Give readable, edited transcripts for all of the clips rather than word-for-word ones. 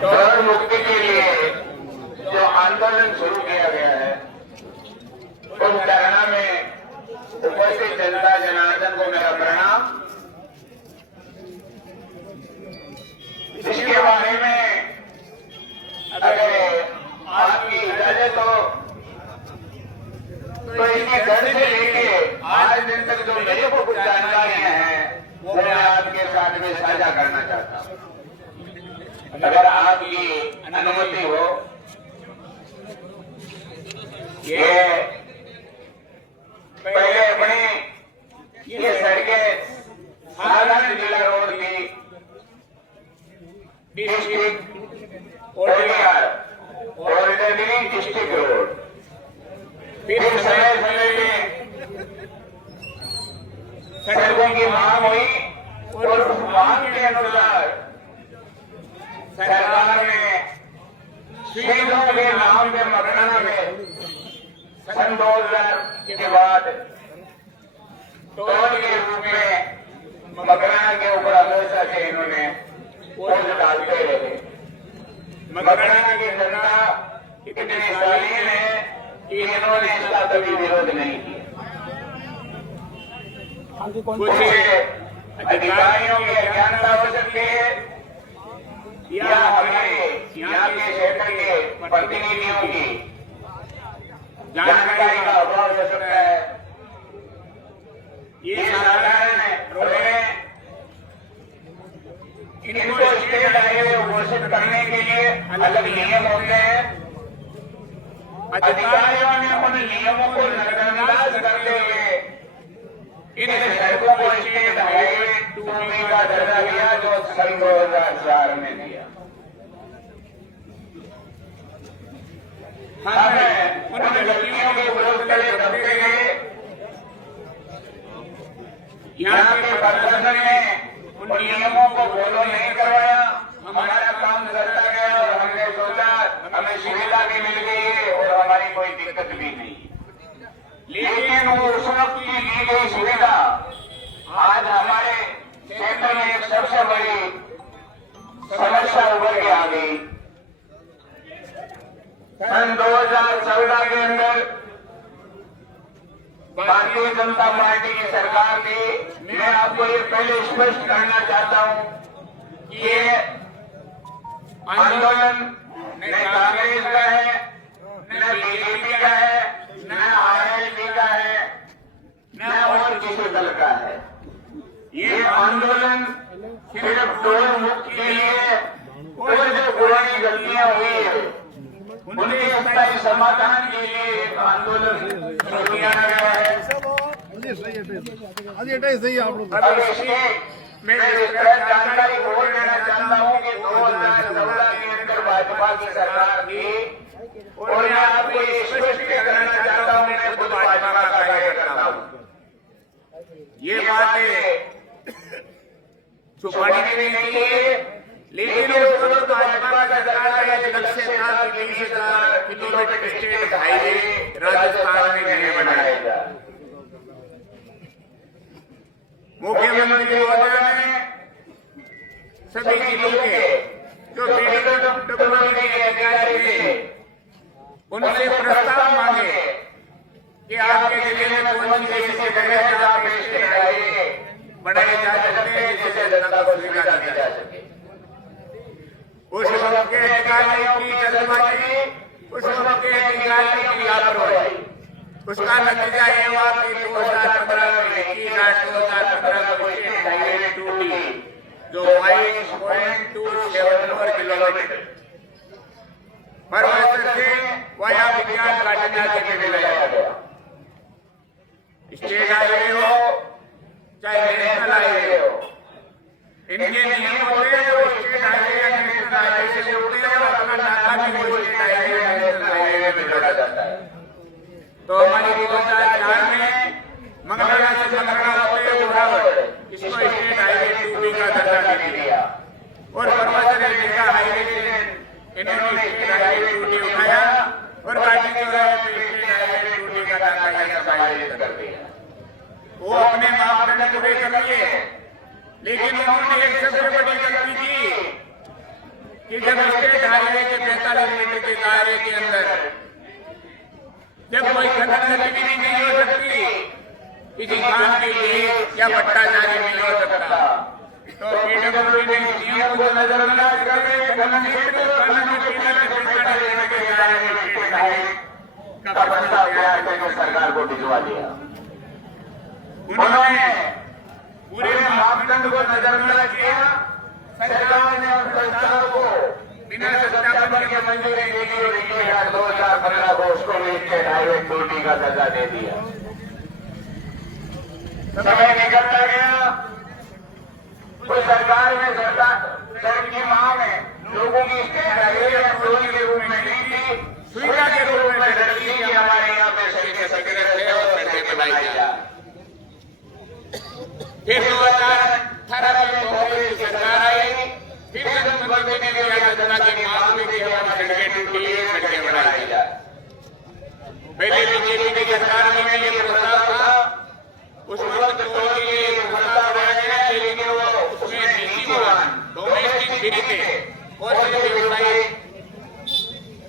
Toll मुक्ति के लिए जो आंदोलन शुरू किया गया है उस धरना में उपस्थित जनता जनार्दन को मेरा प्रणाम। इसके बारे में अगर आपकी इजाजत हो तो इसके घर से लेके आज दिन तक जो मेरे को कुछ जानकारियां हैं वो मैं आपके साथ में साझा करना चाहता हूं, अगर आपकी अनुमति हो। ये पहले अपनी ये सड़कें साधारण जिला रोड की डिस्ट्रिक्ट ऑर्डिनरी डिस्ट्रिक्ट रोड, फिर समय समय में सड़कों की मांग हुई और उस मांग के अनुसार सरकार ने शहीदों के नाम पे मकराना में सन 2000 के बाद टोल के रूप में मकराना के ऊपर हमेशा से इन्होंने वोट डालते रहे। मकराना की जनता इतनी शालीन है कि इन्होंने इसका कभी विरोध नहीं किया। कुछ अधिकारियों की अज्ञानता हो सकती है या हमारे यहाँ के क्षेत्र के प्रतिनिधियों की जानकारी का अभाव हो सकता है। ये साधारण रोड है, इनको स्टेट हाईवे घोषित करने के लिए अलग नियम होते हैं। अधिकारियों ने उन नियमों को नजरअंदाज करते हुए इन सड़कों को स्टेट हाईवे 2B का दर्जा दिया जो सन 2004 में दिया। हम उन गलतियों के विरोध करते गए। यहाँ के प्रशासन ने उन नियमों को फॉलो नहीं करवाया, हमारा काम करता गया और हमने सोचा हमें सुविधा भी मिल गई है और हमारी कोई दिक्कत भी नहीं। लेकिन उस वक्त की दी गई सुविधा आज हमारे क्षेत्र में एक सबसे बड़ी समस्या उभर के आ गई। सन 2014 के अंदर भारतीय जनता पार्टी की सरकार थी। मैं आपको ये पहले स्पष्ट करना चाहता हूं कि ये आंदोलन न कांग्रेस का है, न बीजेपी का है, न आरएलपी का है, न और किसी दल का है। ये आंदोलन सिर्फ टोल मुक्त के लिए और जो पुरानी गलतियां हुई है उनके स्थायी समाधान के लिए एक आंदोलन शुरू किया गया है। अब इसकी मैं जानकारी और देना चाहता हूँ कि 2014 के अंदर भाजपा की सरकार थी और मैं आपको ये स्पष्ट करना चाहता हूँ, मैं खुद भाजपा का कार्यकर्ता हूँ। ये बात छुपाने भी नहीं है, लेकिन उस वक्त भाजपा का सरकार का एक लक्ष्य था कि 20,000 किलोमीटर स्टेट हाईवे राजस्थान में नहीं बनाएगा। मुख्यमंत्री महोदय ने सभी जिलों के जो टेक्नोलॉजी के अधिकारी थे उनसे प्रस्ताव मांगे कि आपके जिले में कौन सी ऐसी जगह है जहाँ पे स्टेट हाईवे बनाए जा सकते हैं जिससे जनता को सुविधा दी जा सके। उस वक्त के अधिकारियों की जल्दबाजी, उस वक्त के अधिकारियों की लापरवाही, उसका नतीजा ये हुआ कि 2015 में 2015 को स्टेट हाईवे 2B जो 2274 किलोमीटर परवैसर से वाया विज्ञान काटना के लिए लगाया गया। स्टेट हाईवे हो चाहे नेशनल हाईवे हो, इनके नियम होते हैं वो स्टेट हाईवे या नेशनल हाईवे से उठते हैं और अपना नाका भी वो स्टेट हाईवे या नेशनल हाईवे में जोड़ा जाता है। तो हमारी 2004 में मंगला से मंगला होते हुए बराबर इसको स्टेट हाईवे 2B का दर्जा दे दिया और परवैसर एरिया हाईवे से इन्होंने स्टेट हाईवे 2D उठाया और गाड़ी चौराहे पे स्टेट हाईवे 2D का दर्जा समाहित कर दिया। वो अपने मापदंड पूरे कर लिए, लेकिन उन्होंने एक सबसे बड़ी गलती की कि जब स्टेट हाईवे के 45 मीटर के दायरे के अंदर जब कोई खनन गतिविधि नहीं हो सकती, किसी काम के लिए या पट्टा जारी नहीं हो सकता, तो पीडब्ल्यूडी ने नियम को नजरअंदाज करके खनन क्षेत्र को खनन के लिए 45 मीटर के दायरे में स्टेट हाईवे का प्रस्ताव तैयार करके सरकार को भिजवा दिया। उन्होंने पूरे मापदंड को नजरअंदाज किया। सरकार ने उन प्रस्ताव को बिना सत्यापन के मंजूरी दे दी और 2015 को उसको स्टेट हाईवे अथॉरिटी का दर्जा दे दिया। समय निकलता गया, तो सरकार में सड़क की मांग है लोगों की स्टेट हाईवे या टोल के रूप में नहीं थी, सुविधा के रूप में लड़की कि हमारे यहाँ पे सड़कें सड़कें रहे और सड़कें बनाई जाए। फिर 2018 में कांग्रेस की सरकार आई, फिर मुख्यमंत्री ने दिया जनता की मांग में कि हमारी सड़कें टूटी है, सड़कें बनाई जाए। पहले बीजेपी की सरकार में ये प्रस्ताव था, उस वक्त टोल के लिए प्रस्ताव बनाया गया, लेकिन वो उसमें निजी वाहन डोमेस्टिक फ्री थे और व्यवसायिक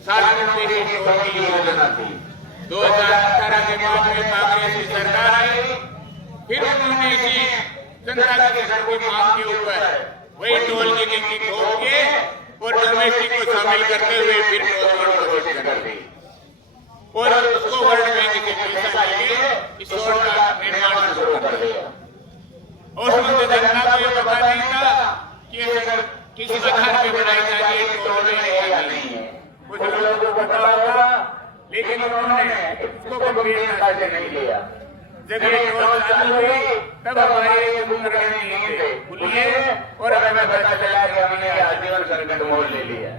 साधनों के लिए टोल की योजना थी। 2018 के बाद में कांग्रेस की सरकार आई, फिर उन्होंने इसी जनता की सड़कों की मांग के ऊपर वही टोल की नीति छोड़ के और डोमेस्टिक को शामिल करते हुए फिर टोल घोषित कर दी और उसको वर्ल्ड बैंक से पैसा लेके इस रोड का निर्माण शुरू कर दिया। उस वक्त जनता को ये पता नहीं था कि अगर किसी आधार पे बनाई जाएगी टोल है या नहीं है, कुछ लोगों को पता होगा, लेकिन उन्होंने इसको गंभीरता से नहीं लिया। जब ये टोल चालू हुई तब हमारे मुंगरे नहीं थे खुलिए और हमें पता चला कि हमने आजीवन संकट मोड़ ले लिया।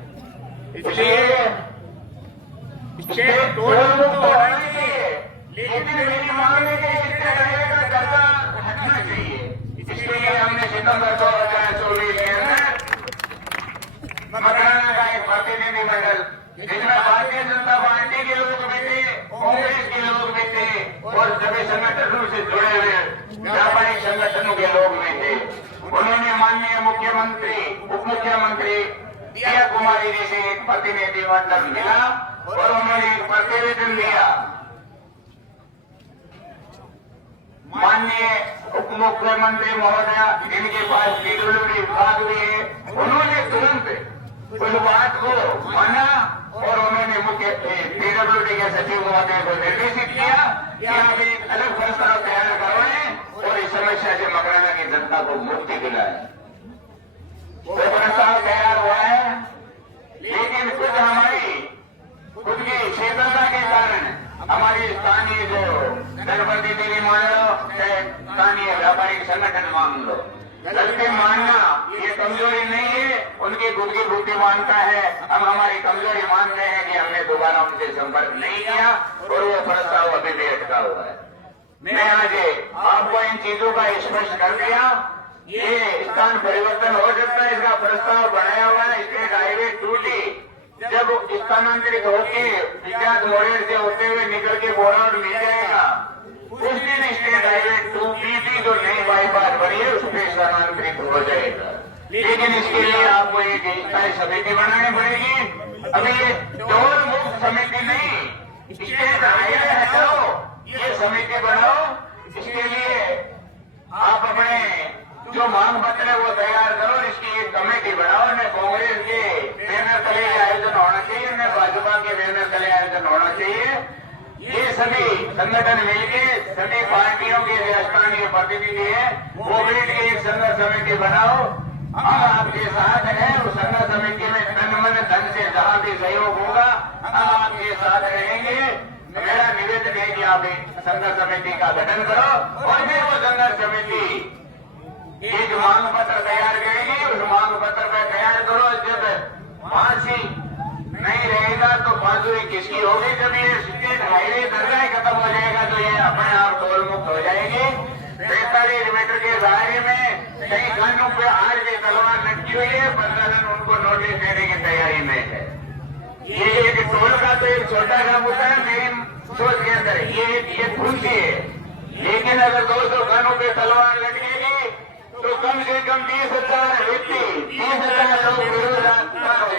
इसलिए स्टेट टोल मुक्त होना चाहिए, लेकिन मेरी मांग है कि स्टेट हाईवे का दर्जा हटना चाहिए। इसलिए हमने सितंबर 2024 के अंदर मकराना का एक प्रतिनिधिमंडल जिसमें भारतीय जनता पार्टी के लोग भी थे, कांग्रेस के लोग भी थे और सभी संगठनों से जुड़े हुए व्यापारिक संगठनों के लोग भी थे, उन्होंने माननीय मुख्यमंत्री उप मुख्यमंत्री दिया कुमारी जी से एक प्रतिनिधिमंडल मिला और उन्होंने एक प्रतिवेदन दिया। माननीय उप मुख्यमंत्री महोदया जिनके पास पीडब्ल्यूडी विभाग भी है, उन्होंने तुरंत उस बात को माना और उन्होंने मुख्य पीडब्ल्यूडी के सचिव महोदय को निर्देशित किया कि आप एक अलग प्रस्ताव तैयार करवाएं और इस समस्या से मकराना की जनता को मुक्ति दिलाएं। वो प्रस्ताव तैयार हुआ है, लेकिन कुछ हमारी खुद की चेतनता के कारण हमारी स्थानीय जो गणपति देवी मान लो, स्थानीय व्यापारिक संगठन मान लो, गलती मानना ये कमजोरी नहीं है, उनकी खुद की बुद्धिमानता है। हम हमारी कमजोरी मानते हैं कि हमने दोबारा उनसे संपर्क नहीं किया और वो प्रस्ताव अभी भी अटका हुआ है। मैं आज आपको इन चीजों का स्पष्ट कर दिया। ये स्थान परिवर्तन हो सकता है, इसका प्रस्ताव बनाया हुआ है। स्टेट हाईवे टूटी जब स्थानांतरित होकर विख्यात मोड़ेर से होते हुए निकल के बोरावट मिल जाएगा, उस दिन स्टेट हाईवे 2B जो नई बाईपास बनी है उस पर स्थानांतरित हो जाएगा। लेकिन इसके लिए आपको एक स्थायी समिति बनानी पड़ेगी। अभी ये टोल मुक्त समिति नहीं, स्टेट हाईवे हटाओ, ये समिति बनाओ। इसके लिए आप अपने जो मांग पत्र है वो तैयार करो, इसकी एक कमेटी बनाओ। न कांग्रेस के बैनर तले आयोजन होना चाहिए, न भाजपा के बैनर तले आयोजन होना चाहिए। ये सभी संगठन मिलके सभी पार्टियों के स्थानीय प्रतिनिधि है, वो मिल के एक संघर्ष समिति बनाओ। हम आपके साथ हैं, उस संघर्ष समिति में तन मन धन से जहां भी सहयोग होगा हम आपके साथ रहेंगे। मेरा निवेदन है कि आप एक संघर्ष समिति का गठन करो और फिर वो संघर्ष समिति एक मांग पत्र तैयार करेगी। उस मांग पत्र पर तैयार करो, जब फांसी नहीं रहेगा तो बाजुरी किसकी होगी? जब ये स्टेट हाईवे दर्जा खत्म हो जाएगा तो ये अपने आप टोल मुक्त हो जाएगी। 45 मीटर के दायरे में कई कानों पे आज भी तलवार लटकी हुई है, प्रशासन उनको नोटिस देने की तैयारी में है। ये एक टोल का तो एक छोटा काम होता है मेरी सोच के अंदर, ये खुशी है। लेकिन अगर 200 कानों पे तलवार लटकेगी तो कम से कम 20,000 व्यक्ति 20,000 लोग बेरोजगार हो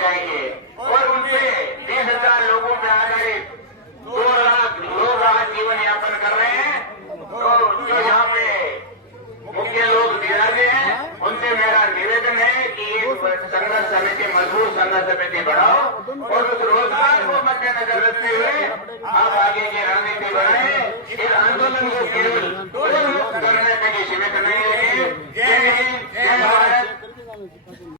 और उस रोड